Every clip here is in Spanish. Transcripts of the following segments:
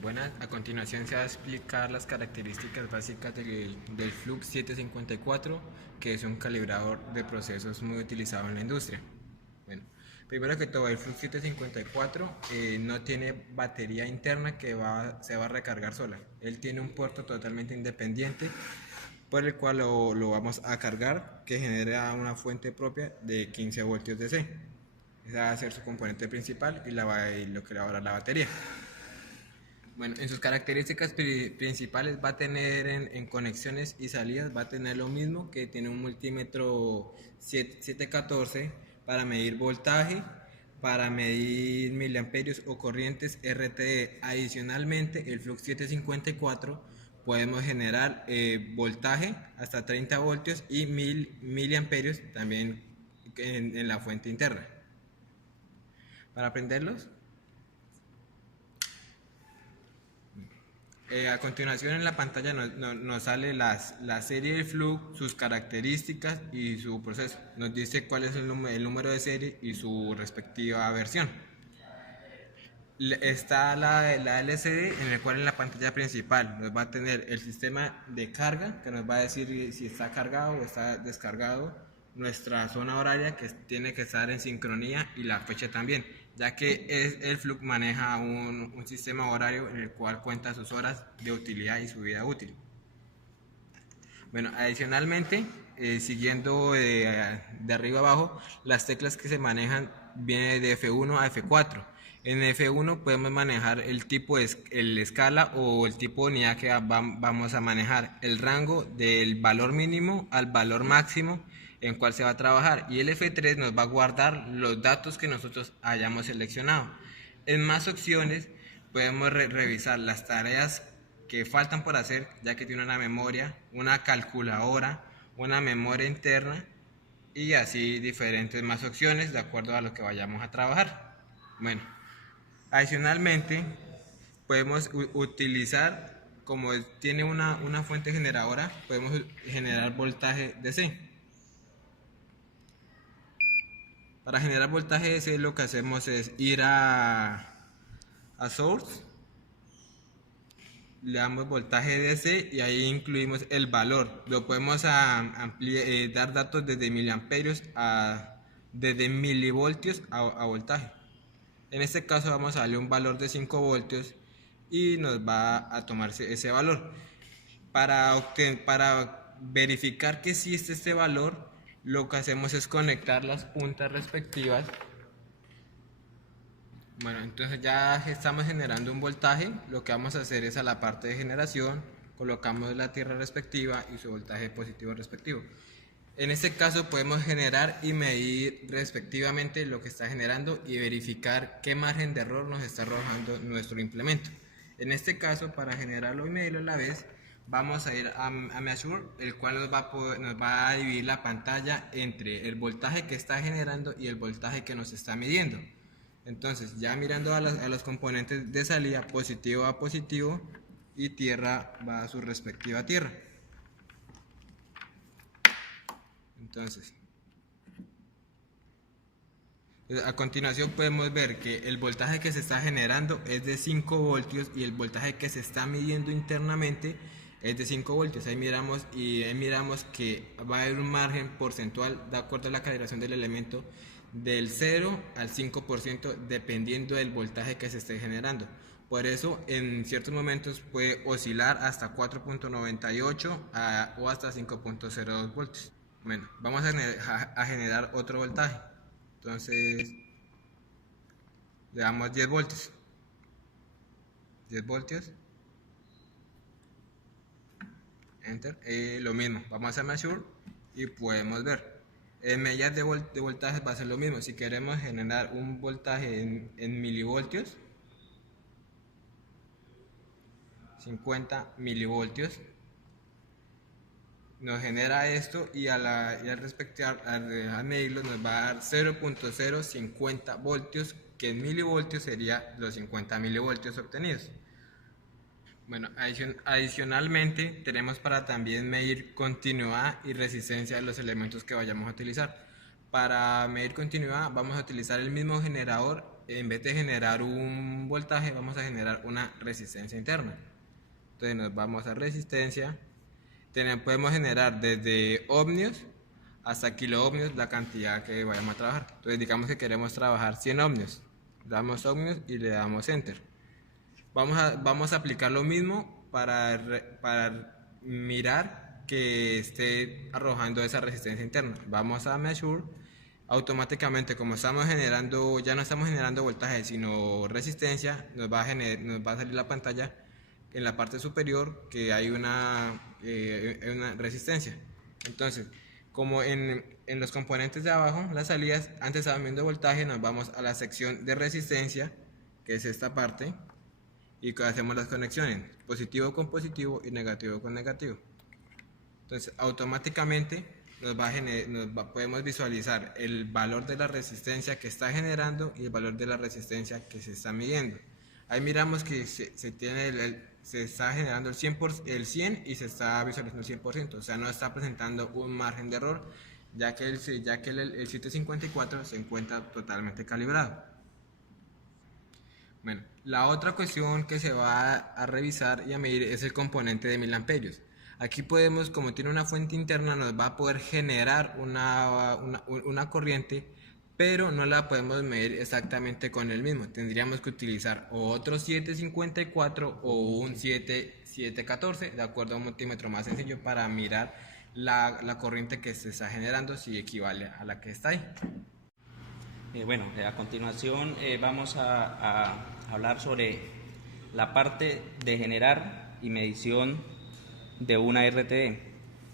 Buenas, a continuación se va a explicar las características básicas del Flux 754, que es un calibrador de procesos muy utilizado en la industria. Bueno, primero que todo, el Flux 754 no tiene batería interna que se va a recargar sola. Él tiene un puerto totalmente independiente por el cual lo vamos a cargar, que genera una fuente propia de 15 voltios DC. Esa va a ser su componente principal y lo que le va a dar la batería. Bueno, en sus características principales va a tener en conexiones y salidas, va a tener lo mismo, que tiene un multímetro 714 para medir voltaje, para medir miliamperios o corrientes RTE. Adicionalmente, el Flux 754 podemos generar voltaje hasta 30 voltios y 1000 miliamperios también en la fuente interna. Para aprenderlos, a continuación en la pantalla nos sale la serie del Flux, sus características y su proceso. Nos dice cuál es el número de serie y su respectiva versión. Está la LCD, en el cual en la pantalla principal nos va a tener el sistema de carga, que nos va a decir si está cargado o está descargado, nuestra zona horaria, que tiene que estar en sincronía, y la fecha también, ya que el Flux maneja un sistema horario en el cual cuenta sus horas de utilidad y su vida útil. Bueno, adicionalmente, siguiendo de arriba abajo, las teclas que se manejan vienen de F1 a F4. En F1 podemos manejar el tipo el escala o el tipo de unidad que vamos a manejar, el rango del valor mínimo al valor máximo en cual se va a trabajar, y el F3 nos va a guardar los datos que nosotros hayamos seleccionado. En más opciones podemos revisar las tareas que faltan por hacer, ya que tiene una memoria, una calculadora, una memoria interna y así diferentes más opciones de acuerdo a lo que vayamos a trabajar. Bueno, adicionalmente podemos utilizar, como tiene una fuente generadora, podemos generar voltaje DC. Para generar voltaje DC lo que hacemos es ir a Source, le damos voltaje DC y ahí incluimos el valor. Lo podemos dar datos desde miliamperios desde milivoltios a voltaje. En este caso vamos a darle un valor de 5 voltios y nos va a tomarse ese valor. Para verificar que existe este valor, lo que hacemos es conectar las puntas respectivas. Bueno, entonces ya estamos generando un voltaje. Lo que vamos a hacer es, a la parte de generación colocamos la tierra respectiva y su voltaje positivo respectivo. En este caso podemos generar y medir respectivamente lo que está generando y verificar qué margen de error nos está arrojando nuestro implemento. En este caso, para generarlo y medirlo a la vez, vamos a ir a Measure, el cual nos va a dividir la pantalla entre el voltaje que está generando y el voltaje que nos está midiendo. Entonces, ya mirando a los componentes de salida, positivo a positivo y tierra va a su respectiva tierra. Entonces, a continuación podemos ver que el voltaje que se está generando es de 5 voltios y el voltaje que se está midiendo internamente es de 5 voltios. Ahí miramos que va a haber un margen porcentual de acuerdo a la calibración del elemento del 0 al 5% dependiendo del voltaje que se esté generando. Por eso en ciertos momentos puede oscilar hasta 4.98 o hasta 5.02 voltios. Bueno, vamos a generar otro voltaje. Entonces le damos 10 voltios. 10 voltios. Enter. Lo mismo, vamos a Measure y podemos ver. En medidas de voltaje va a ser lo mismo. Si queremos generar un voltaje en milivoltios, 50 milivoltios, nos genera esto y al medirlo nos va a dar 0.050 voltios, que en milivoltios sería los 50 milivoltios obtenidos. Bueno, adicionalmente tenemos para también medir continuidad y resistencia de los elementos que vayamos a utilizar. Para medir continuidad vamos a utilizar el mismo generador en vez de generar un voltaje, vamos a generar una resistencia interna. Entonces nos vamos a resistencia. Podemos generar desde ohmios hasta kiloohmios la cantidad que vayamos a trabajar. Entonces digamos que queremos trabajar 100 ohmios. Damos ohmios y le damos enter. Vamos a aplicar lo mismo para mirar que esté arrojando esa resistencia interna. Vamos a measure. Automáticamente, como estamos generando, ya no estamos generando voltaje sino resistencia, nos va a salir la pantalla en la parte superior que hay una resistencia. Entonces, como en los componentes de abajo, las salidas, antes estaban viendo voltaje, nos vamos a la sección de resistencia, que es esta parte, y hacemos las conexiones, positivo con positivo y negativo con negativo. Entonces, automáticamente podemos visualizar el valor de la resistencia que está generando y el valor de la resistencia que se está midiendo. Ahí miramos que se está generando el 100 y se está visualizando el 100%, o sea, no está presentando un margen de error, ya que el 754 se encuentra totalmente calibrado. Bueno, la otra cuestión que se va a revisar y a medir es el componente de 1000 amperios. Aquí podemos, como tiene una fuente interna, nos va a poder generar una corriente, pero no la podemos medir exactamente con el mismo. Tendríamos que utilizar otro 754 o un 714, de acuerdo a un multímetro más sencillo, para mirar la corriente que se está generando, si equivale a la que está ahí. Bueno, a continuación vamos a hablar sobre la parte de generar y medición de una RTD.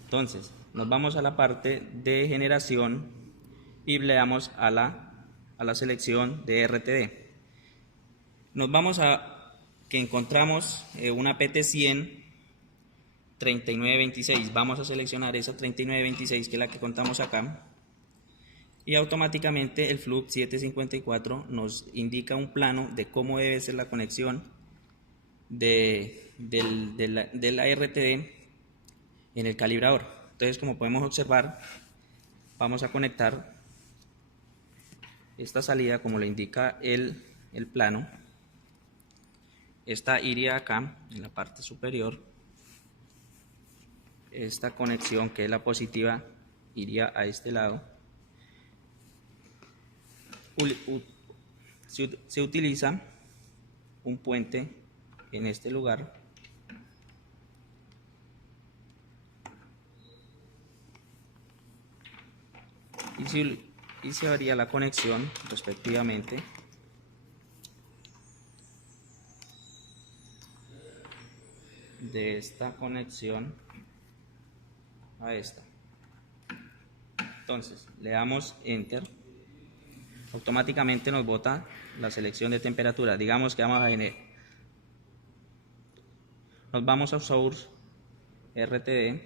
Entonces, nos vamos a la parte de generación y le damos a la selección de RTD. Nos vamos a que encontramos una PT100 3926. Vamos a seleccionar esa 3926, que es la que contamos acá. Y automáticamente el Flux 754 nos indica un plano de cómo debe ser la conexión de la RTD en el calibrador. Entonces, como podemos observar, vamos a conectar esta salida como le indica el plano. Esta iría acá en la parte superior. Esta conexión, que es la positiva, iría a este lado. Se utiliza un puente en este lugar y se haría la conexión respectivamente de esta conexión a esta. Entonces le damos enter, automáticamente nos bota la selección de temperatura. Digamos que vamos a generar, nos vamos a Source RTD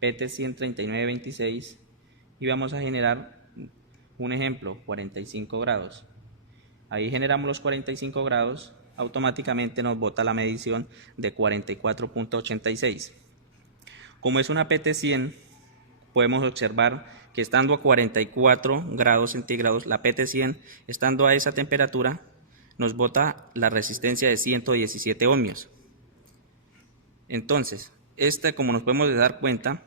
PT100 3926 y vamos a generar un ejemplo, 45 grados. Ahí generamos los 45 grados, automáticamente nos bota la medición de 44.86. Como es una PT100, podemos observar que estando a 44 grados centígrados, la PT100, estando a esa temperatura, nos bota la resistencia de 117 ohmios. Entonces, como nos podemos dar cuenta,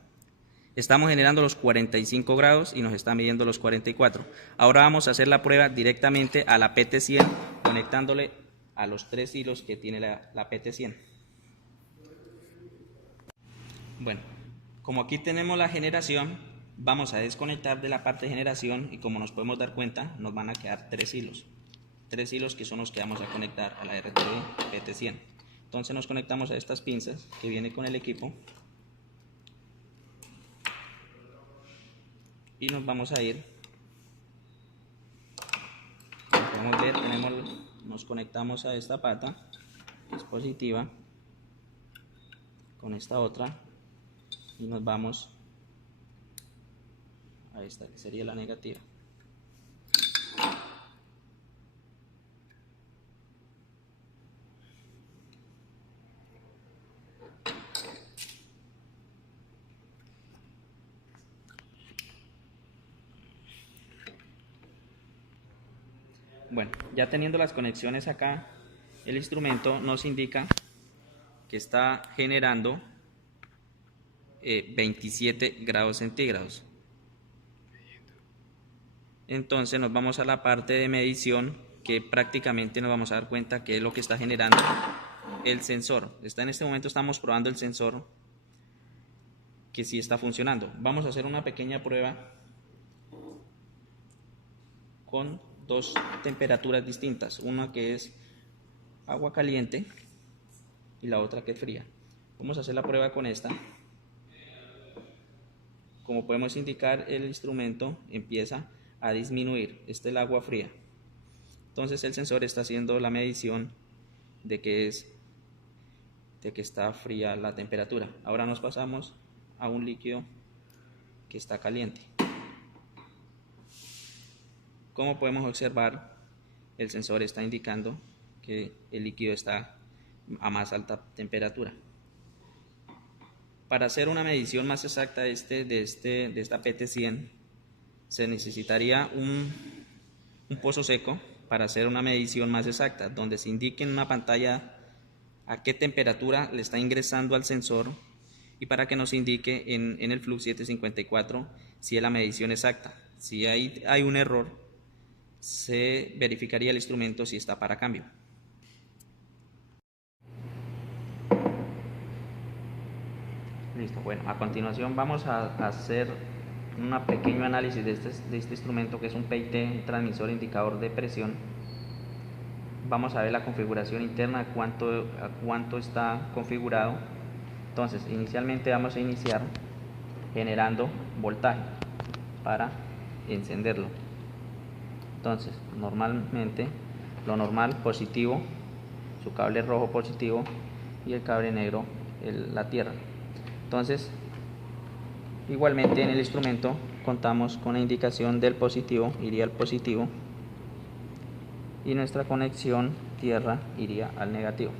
estamos generando los 45 grados y nos está midiendo los 44. Ahora vamos a hacer la prueba directamente a la PT100, conectándole a los 3 hilos que tiene la PT100. Bueno, como aquí tenemos la generación, vamos a desconectar de la parte de generación y como nos podemos dar cuenta, nos van a quedar 3 hilos. 3 hilos que son los que vamos a conectar a la RTD PT100. Entonces nos conectamos a estas pinzas que viene con el equipo y nos vamos a ir. Como podemos ver, nos conectamos a esta pata que es positiva con esta otra y nos vamos a esta que sería la negativa. Bueno, ya teniendo las conexiones acá, el instrumento nos indica que está generando 27 grados centígrados. Entonces nos vamos a la parte de medición, que prácticamente nos vamos a dar cuenta que es lo que está generando el sensor. En este momento estamos probando el sensor que sí está funcionando. Vamos a hacer una pequeña prueba con dos temperaturas distintas, una que es agua caliente y la otra que es fría. Vamos a hacer la prueba con esta. Como podemos indicar, el instrumento empieza a disminuir. Esta es el agua fría. Entonces el sensor está haciendo la medición de que está fría la temperatura. Ahora nos pasamos a un líquido que está caliente. Como podemos observar, el sensor está indicando que el líquido está a más alta temperatura. Para hacer una medición más exacta de esta PT100, se necesitaría un pozo seco para hacer una medición más exacta, donde se indique en una pantalla a qué temperatura le está ingresando al sensor y para que nos indique en el Flux 754 si es la medición exacta. Si hay un error, se verificaría el instrumento si está para cambio. Listo, bueno, a continuación vamos a hacer un pequeño análisis de este instrumento, que es un PIT, un transmisor indicador de presión. Vamos a ver la configuración interna, a cuánto está configurado. Entonces, inicialmente vamos a iniciar generando voltaje para encenderlo. Entonces, normalmente, lo normal, positivo, su cable rojo positivo y el cable negro, la tierra. Entonces, igualmente en el instrumento contamos con la indicación del positivo, iría al positivo, y nuestra conexión tierra iría al negativo.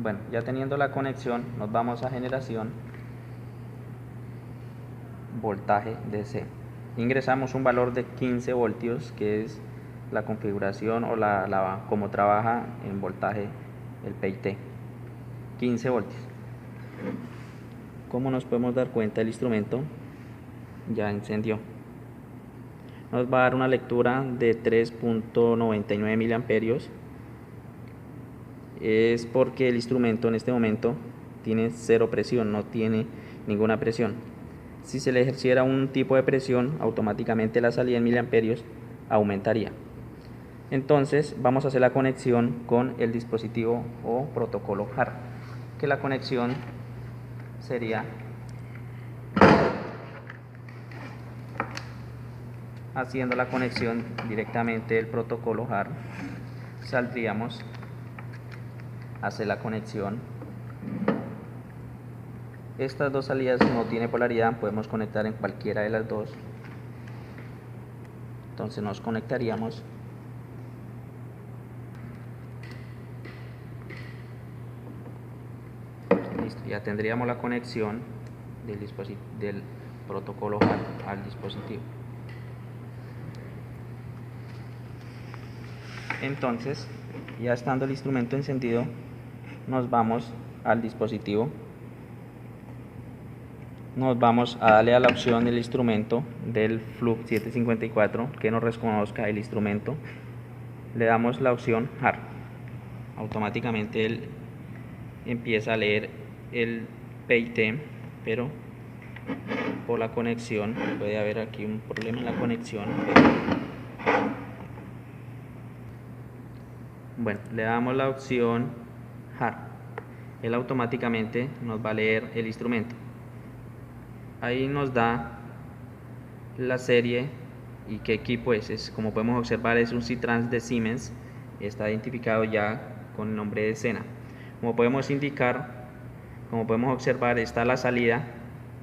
Bueno, ya teniendo la conexión, nos vamos a generación, voltaje DC. Ingresamos un valor de 15 voltios, que es la configuración o como trabaja en voltaje el PIT. 15 voltios. Como nos podemos dar cuenta, el instrumento ya encendió. Nos va a dar una lectura de 3.99 miliamperios. Es porque el instrumento en este momento tiene cero presión, no tiene ninguna presión. Si se le ejerciera un tipo de presión, automáticamente la salida en miliamperios aumentaría. Entonces vamos a hacer la conexión con el dispositivo o protocolo HART, que la conexión sería haciendo la conexión directamente del protocolo HART. Saldríamos a hacer la conexión. Estas dos salidas no tienen polaridad, podemos conectar en cualquiera de las dos. Entonces nos conectaríamos. Listo, ya tendríamos la conexión del protocolo HART al dispositivo. Entonces, ya estando el instrumento encendido, nos vamos al dispositivo. Nos vamos a darle a la opción del instrumento del Flux 754 que nos reconozca el instrumento. Le damos la opción HART. Automáticamente él empieza a leer el PIT, pero por la conexión puede haber aquí un problema en la conexión. Bueno, le damos la opción HART. Él automáticamente nos va a leer el instrumento. Ahí nos da la serie y qué equipo es. Como podemos observar, es un C-Trans de Siemens. Está identificado ya con el nombre de escena. Como podemos observar, está la salida,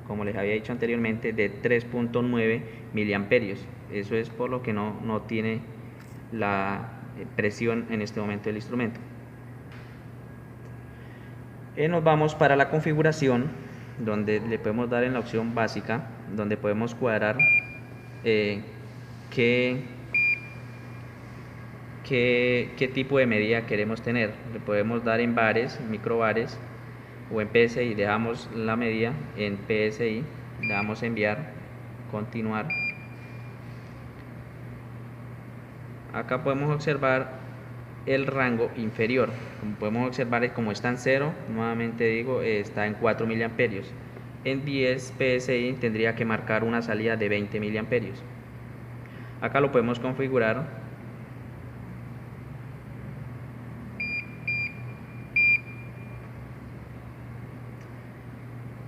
como les había dicho anteriormente, de 3.9 miliamperios. Eso es por lo que no tiene la presión en este momento del instrumento. Nos vamos para la configuración, donde le podemos dar en la opción básica, donde podemos cuadrar qué tipo de medida queremos tener. Le podemos dar en bares, microbares o en PSI. Dejamos la medida en PSI, le damos enviar, continuar. Acá podemos observar el rango inferior. Como podemos observar, como está en 0, nuevamente digo, está en 4 miliamperios. En 10 PSI tendría que marcar una salida de 20 miliamperios. Acá lo podemos configurar.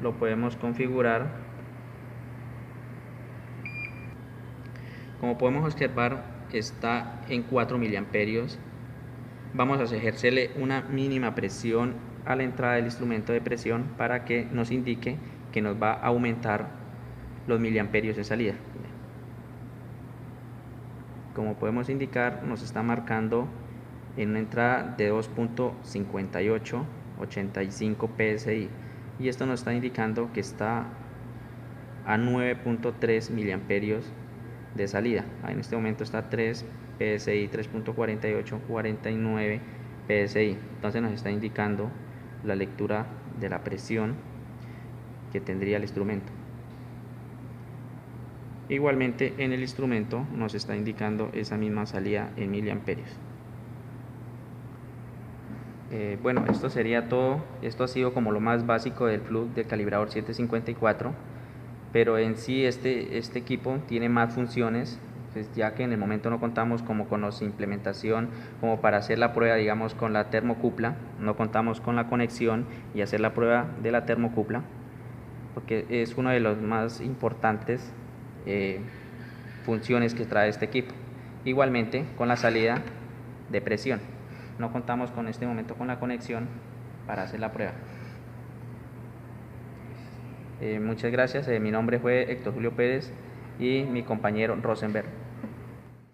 Lo podemos configurar. Como podemos observar, está en 4 miliamperios. Vamos a ejercerle una mínima presión a la entrada del instrumento de presión para que nos indique que nos va a aumentar los miliamperios de salida. Como podemos indicar, nos está marcando en una entrada de 2.5885 PSI, y esto nos está indicando que está a 9.3 miliamperios de salida. En este momento está 3 PSI, 3.4849 PSI. Entonces nos está indicando la lectura de la presión que tendría el instrumento. Igualmente en el instrumento nos está indicando esa misma salida en miliamperios. Bueno, esto sería todo. Esto ha sido como lo más básico del plug del calibrador 754, pero en sí este equipo tiene más funciones, pues, ya que en el momento no contamos como con la implementación como para hacer la prueba, digamos, con la termocupla. No contamos con la conexión y hacer la prueba de la termocupla, porque es uno de los más importantes funciones que trae este equipo. Igualmente con la salida de presión, no contamos con este momento con la conexión para hacer la prueba. Muchas gracias. Mi nombre fue Héctor Julio Pérez y mi compañero Rosenberg.